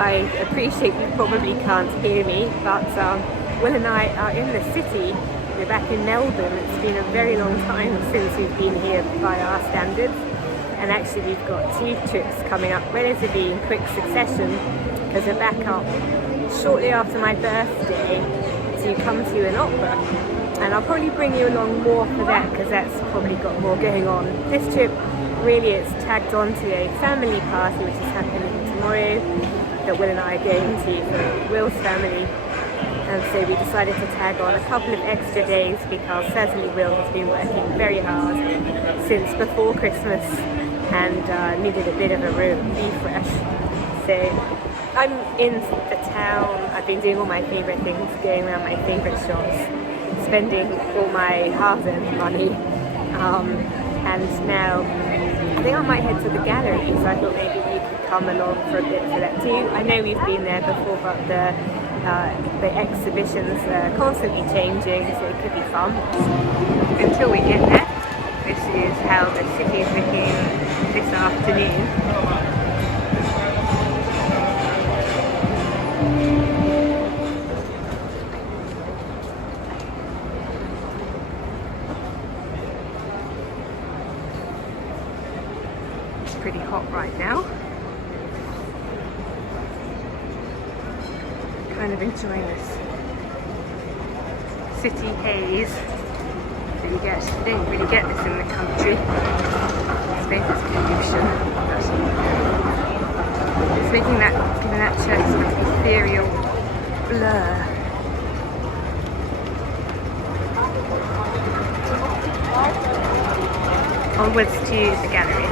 I appreciate you probably can't hear me, but Will and I are in the city. We're back in Melbourne. It's been a very long time since we've been here by our standards, and actually we've got 2 trips coming up relatively in quick succession because we're back up shortly after my birthday to come to an opera, and I'll probably bring you along more for that because that's probably got more going on. This trip really is tagged on to a family party which is happening tomorrow that Will and I are going to for Will's family, and so we decided to tag on a couple of extra days because certainly Will has been working very hard since before Christmas and needed a bit of a refresh. So I'm in the town. I've been doing all my favourite things, going around my favourite shops, spending all my hard-earned money, and now I think I might head to the gallery, so I thought maybe you could come along for a bit for that too. I know we've been there before, but the exhibition's constantly changing, so it could be fun. Until we get there, this is how the city is looking this afternoon. Pretty hot right now. Kind of enjoying this city haze that you get. You don't really get this in the country. I suppose it's pollution. It's making that, giving that church sort of ethereal blur. Onwards to the gallery.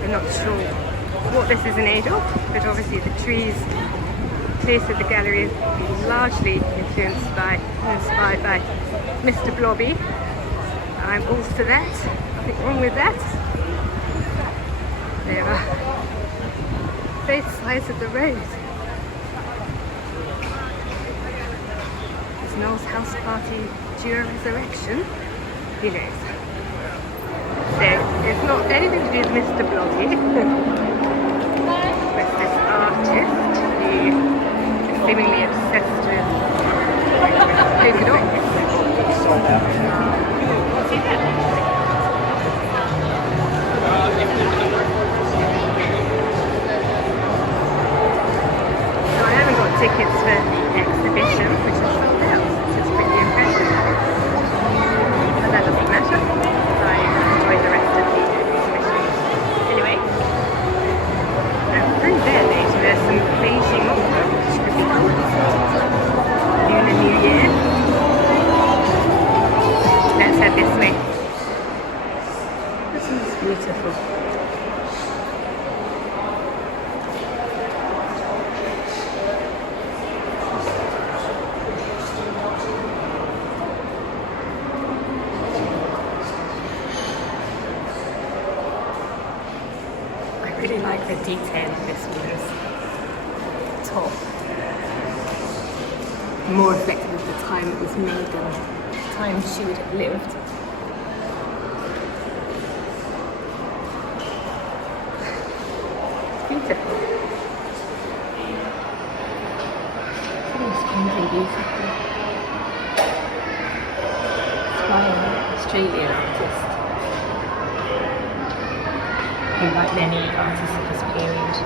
I'm not sure what this is an aid of, but obviously the trees close to the gallery is largely inspired by Mr. Blobby. I'm all for that. Nothing wrong with that. There are both sides of the road. Is Noel's house party due a resurrection? Who knows? So it's not anything to do with Mr. Blobby, but this artist who seemingly obsessed with polka dots. So I haven't got tickets for the exhibition, which is sold out, which is pretty impressive. But that doesn't matter. I enjoy the rest of the exhibition. Anyway, through there later there's some Beijing opera, which could be cool. Lunar New Year. Let's head this way. This is beautiful. I really like the detail of this woman's top. More reflective of the time it was made and the time she would have lived. Beautiful. It's painting beautifully. It's by an Australian artist who, like many artists of this period,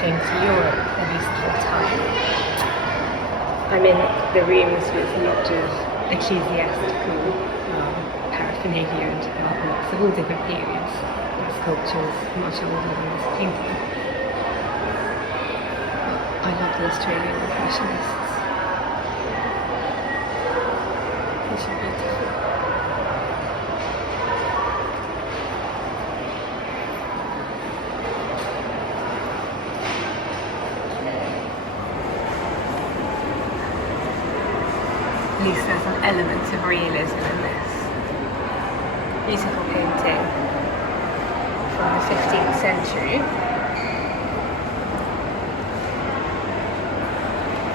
came to Europe, at least for a time. I'm in the rooms with a lot of ecclesiastical paraphernalia and artworks of all different periods. The sculptures much older than this painting. I love the Australian Impressionists. These are beautiful. At least there's an elements of realism in this. Beautiful painting from the 15th century.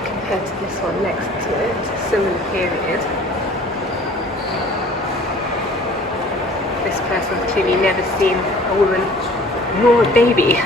Compared to this one next to it, similar period. This person's clearly never seen a woman nor a baby.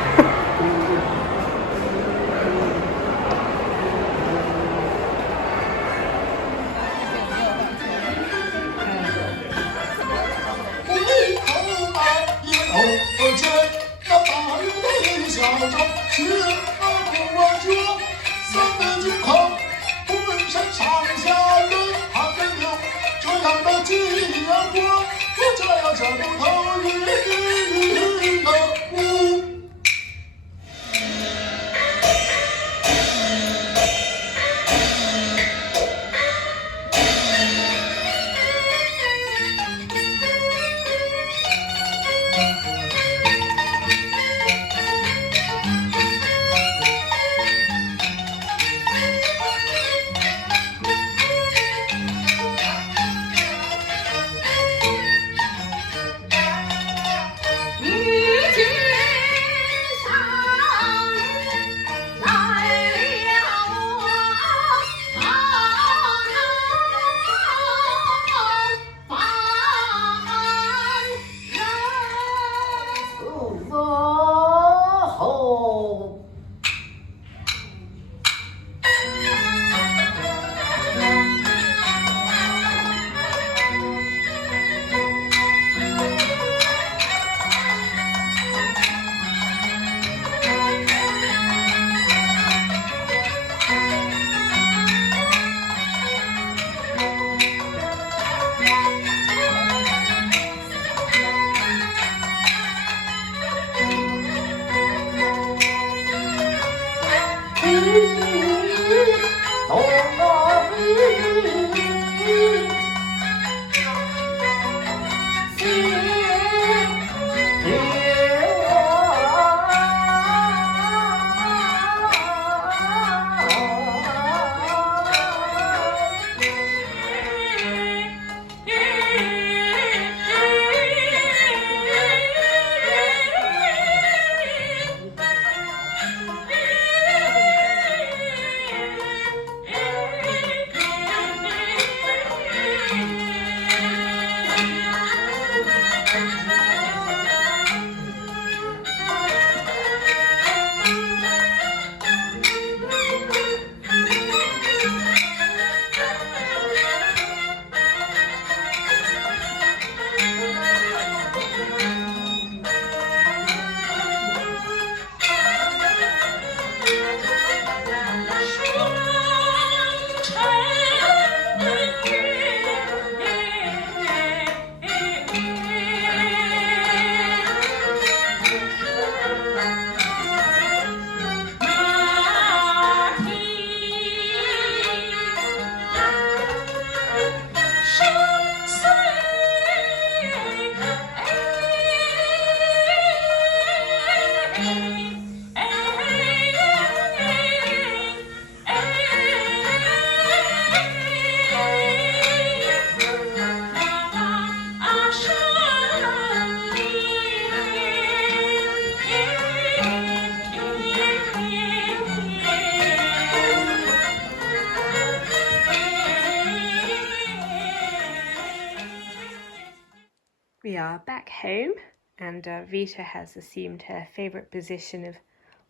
We are back home, and Vita has assumed her favourite position of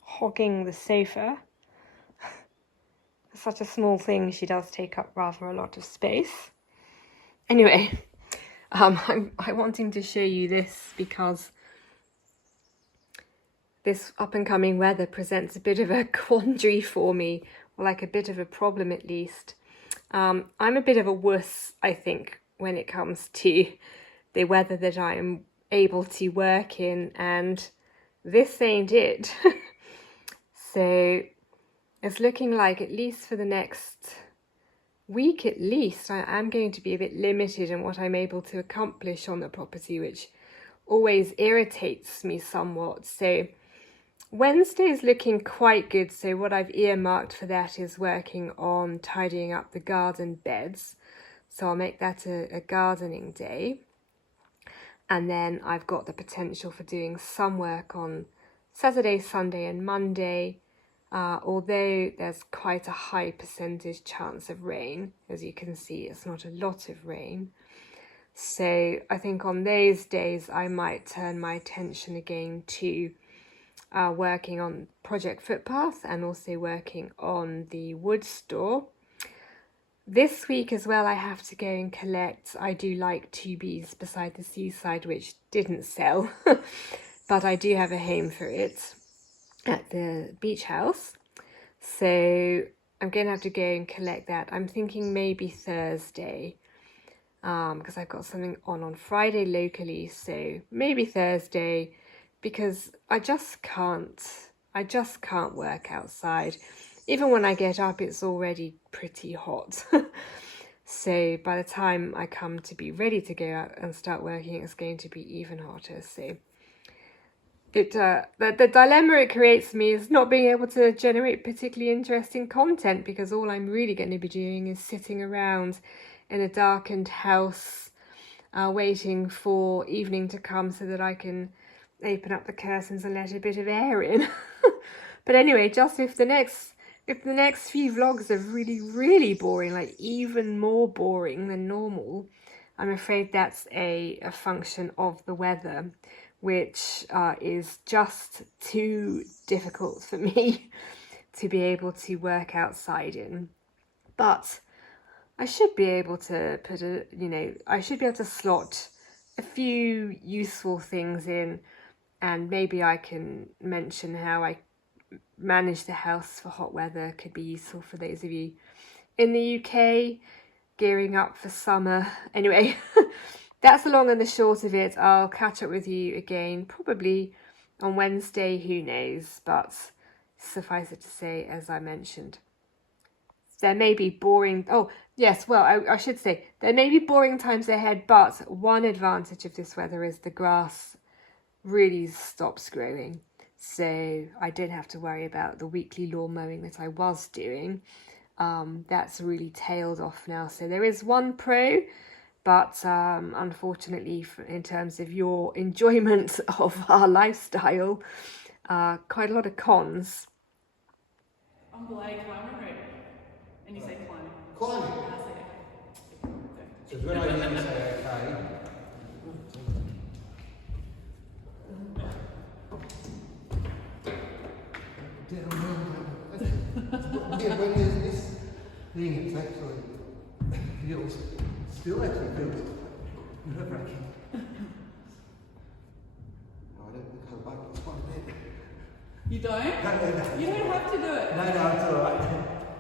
hogging the sofa. For such a small thing, she does take up rather a lot of space. Anyway, I'm wanting to show you this because this up-and-coming weather presents a bit of a quandary for me, or like a bit of a problem at least. I'm a bit of a wuss, I think, when it comes to the weather that I am able to work in, and this ain't it. So it's looking like, at least for the next week at least, I am going to be a bit limited in what I'm able to accomplish on the property, which always irritates me somewhat. So Wednesday is looking quite good, so what I've earmarked for that is working on tidying up the garden beds. So I'll make that a gardening day. And then I've got the potential for doing some work on Saturday, Sunday and Monday, although there's quite a high percentage chance of rain. As you can see, it's not a lot of rain. So I think on those days I might turn my attention again to working on Project Footpath and also working on the wood store. This week as well I have to go and collect, I do like 2Bs beside the seaside, which didn't sell, but I do have a home for it at the beach house. So I'm going to have to go and collect that. I'm thinking maybe Thursday, because I've got something on Friday locally, so maybe Thursday, because I just can't work outside. Even when I get up, it's already pretty hot. So by the time I come to be ready to go out and start working, it's going to be even hotter. So the dilemma it creates for me is not being able to generate particularly interesting content, because all I'm really going to be doing is sitting around in a darkened house, waiting for evening to come so that I can open up the curtains and let a bit of air in. But anyway, just if the next few vlogs are really, really boring, like even more boring than normal, I'm afraid that's a function of the weather, which is just too difficult for me to be able to work outside in. But I should be able to I should be able to slot a few useful things in, and maybe I can mention how I manage the house for hot weather. Could be useful for those of you in the UK gearing up for summer. Anyway, that's the long and the short of it. I'll catch up with you again probably on Wednesday, who knows, but suffice it to say, as I mentioned, there may be boring, I should say there may be boring times ahead, but one advantage of this weather is the grass really stops growing. So I didn't have to worry about the weekly lawn mowing that I was doing. That's really tailed off now. So there is one pro, but unfortunately, in terms of your enjoyment of our lifestyle, quite a lot of cons. I'm Blake, I'm ready. And you say climbing. Climbing? And I say okay. So when I hear you say okay, yeah, when there's this thing, it's actually still actually feels nerve-wracking. No, I don't go back, it's fine there. You don't? No. You don't have to do it. No, it's alright.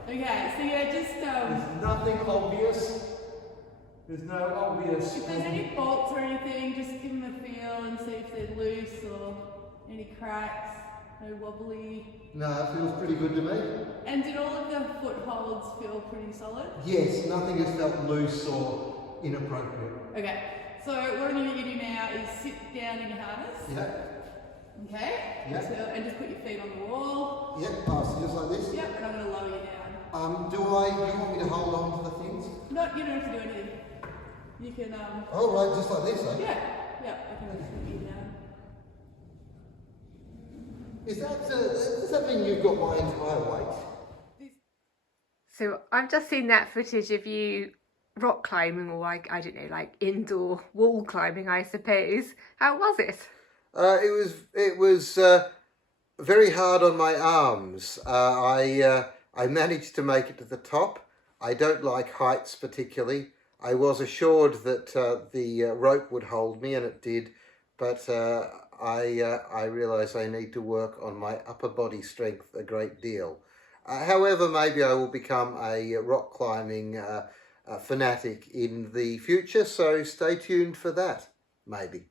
Okay, so yeah, just There's nothing obvious. There's no obvious. if there's any bolts or anything, just give them a feel and see if they're loose or any cracks, no wobbly. No, it feels pretty good to me. And did all of the footholds feel pretty solid? Yes, nothing has felt loose or inappropriate. Okay, so what I'm going to do now is sit down in your harness. Yeah. Okay? Yeah. So, and just put your feet on the wall. Yeah, so just like this. Yep, and I'm going to lower you down. Do you want me to hold on to the things? No, you don't have to do anything. You can, Oh, right, just like this, eh? yeah, I can just put you down. Does that mean you've got my entire weight? So I've just seen that footage of you rock climbing, or like, I don't know, like indoor wall climbing, I suppose. How was it? It was very hard on my arms. I managed to make it to the top. I don't like heights particularly. I was assured that the rope would hold me, and it did, but I realise I need to work on my upper body strength a great deal. However, maybe I will become a rock climbing fanatic in the future, so stay tuned for that, maybe.